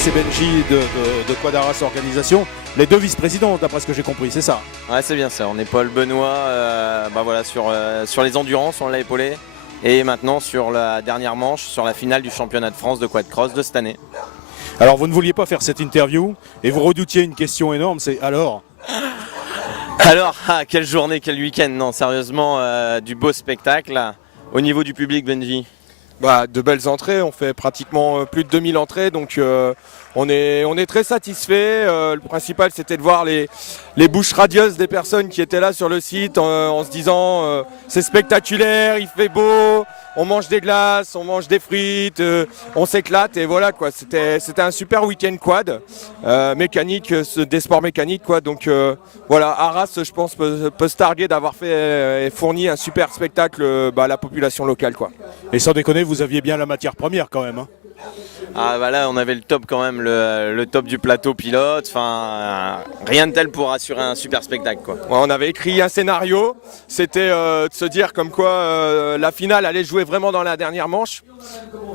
Alex et Benji de Quad Arras Organisation, les deux vice-présidents d'après ce que j'ai compris, c'est ça? Ouais, c'est bien ça, on est Paul Benoît voilà, sur les endurances, on l'a épaulé. Et maintenant sur la dernière manche, sur la finale du championnat de France de quad cross de cette année. Alors vous ne vouliez pas faire cette interview et vous redoutiez une question énorme, c'est alors? Alors, quelle journée, quel week-end? Non, sérieusement, du beau spectacle. Au niveau du public, Benji? De belles entrées, on fait pratiquement plus de 2000 entrées, donc on est très satisfait. Le principal c'était de voir les bouches radieuses des personnes qui étaient là sur le site en se disant c'est spectaculaire, il fait beau, on mange des glaces, on mange des frites, on s'éclate et voilà quoi. C'était un super week-end quad, mécanique, des sports mécaniques quoi. Donc voilà, Arras je pense peut se targuer d'avoir fait et fourni un super spectacle à la population locale quoi. Et sans déconner, vous aviez bien la matière première quand même. Hein. Ah bah là on avait le top quand même, le top du plateau pilote, enfin rien de tel pour assurer un super spectacle quoi. Ouais, on avait écrit un scénario, c'était de se dire comme quoi la finale allait jouer vraiment dans la dernière manche.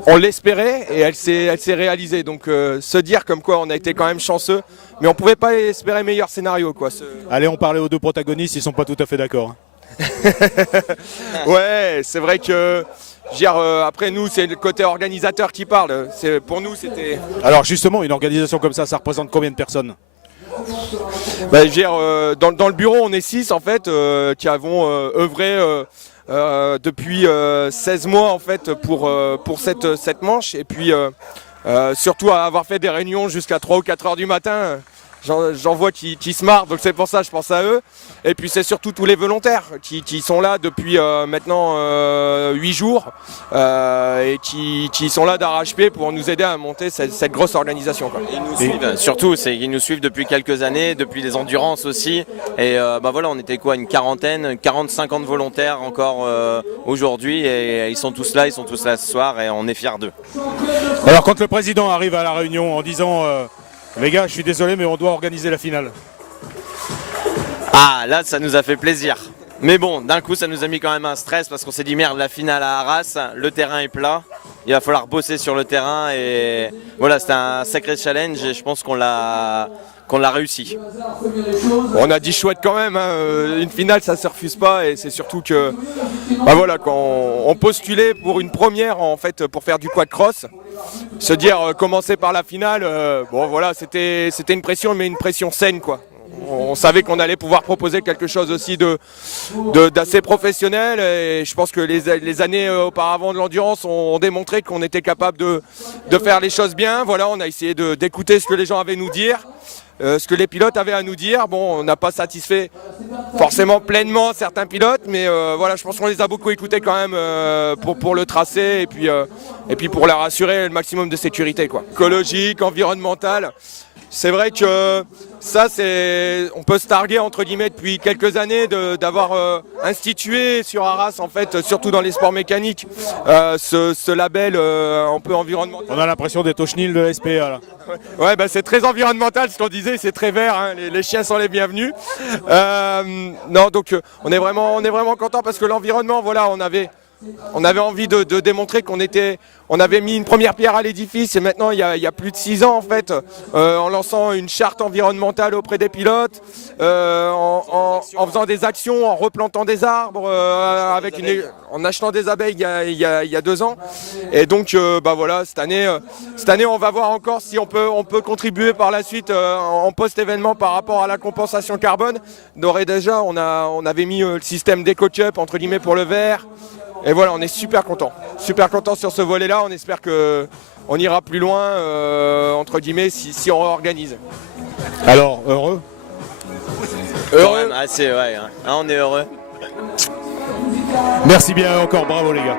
On l'espérait et elle s'est réalisée, donc se dire comme quoi on a été quand même chanceux, mais on pouvait pas espérer meilleur scénario quoi. Allez, on parlait aux deux protagonistes, ils sont pas tout à fait d'accord. Ouais, c'est vrai que après nous c'est le côté organisateur qui parle. Pour nous c'était. Alors justement, une organisation comme ça représente combien de personnes? Dans le bureau on est 6 en fait qui avons œuvré depuis 16 mois en fait pour cette manche et puis surtout à avoir fait des réunions jusqu'à 3 ou 4 heures du matin. J'en vois qui se marrent, donc c'est pour ça que je pense à eux. Et puis c'est surtout tous les volontaires qui sont là depuis maintenant 8 jours et qui sont là d'arrache-pied pour nous aider à monter cette grosse organisation. Quoi. Ils nous suivent, surtout, ils nous suivent depuis quelques années, depuis les endurances aussi. Et voilà, on était quoi, une quarantaine, 40-50 volontaires encore aujourd'hui. Et ils sont tous là ce soir et on est fiers d'eux. Alors quand le président arrive à la réunion en disant les gars, je suis désolé, mais on doit organiser la finale. Ah, là, ça nous a fait plaisir. Mais bon, d'un coup, ça nous a mis quand même un stress parce qu'on s'est dit merde, la finale à Arras, le terrain est plat. Il va falloir bosser sur le terrain et voilà, c'était un sacré challenge et je pense qu'on l'a réussi. On a dit chouette quand même, hein. Une finale ça se refuse pas et c'est surtout que voilà, quand on postulait pour une première en fait pour faire du quad cross, se dire commencer par la finale, bon voilà c'était une pression mais une pression saine quoi. On savait qu'on allait pouvoir proposer quelque chose aussi d'assez professionnel et je pense que les années auparavant de l'endurance ont démontré qu'on était capable de faire les choses bien. Voilà, on a essayé d'écouter ce que les gens avaient à nous dire. Ce que les pilotes avaient à nous dire, bon, on n'a pas satisfait forcément pleinement certains pilotes, mais voilà, je pense qu'on les a beaucoup écoutés quand même pour le tracé et puis pour leur assurer le maximum de sécurité, quoi. Écologique, environnemental. C'est vrai que ça, on peut se targuer entre guillemets depuis quelques années d'avoir institué sur Arras, en fait, surtout dans les sports mécaniques, ce label un peu environnemental. On a l'impression d'être au chenil de la SPA là. Ouais, c'est très environnemental ce qu'on disait, c'est très vert, hein, les chiens sont les bienvenus. Non, donc on est vraiment content parce que l'environnement, voilà, on avait envie de démontrer on avait mis une première pierre à l'édifice et maintenant il y a plus de 6 ans en fait, en lançant une charte environnementale auprès des pilotes, en faisant des actions, en replantant des arbres, en achetant des abeilles il y a 2 ans. Et donc voilà, cette année on va voir encore si on peut contribuer par la suite en post-événement par rapport à la compensation carbone. D'ores et déjà on avait mis le système d'éco-cup entre guillemets pour le verre. Et voilà, on est super content sur ce volet-là. On espère qu'on ira plus loin, entre guillemets, si on réorganise. Alors, heureux? Heureux. Ah, ouais, hein. On est heureux. Merci bien encore, bravo les gars.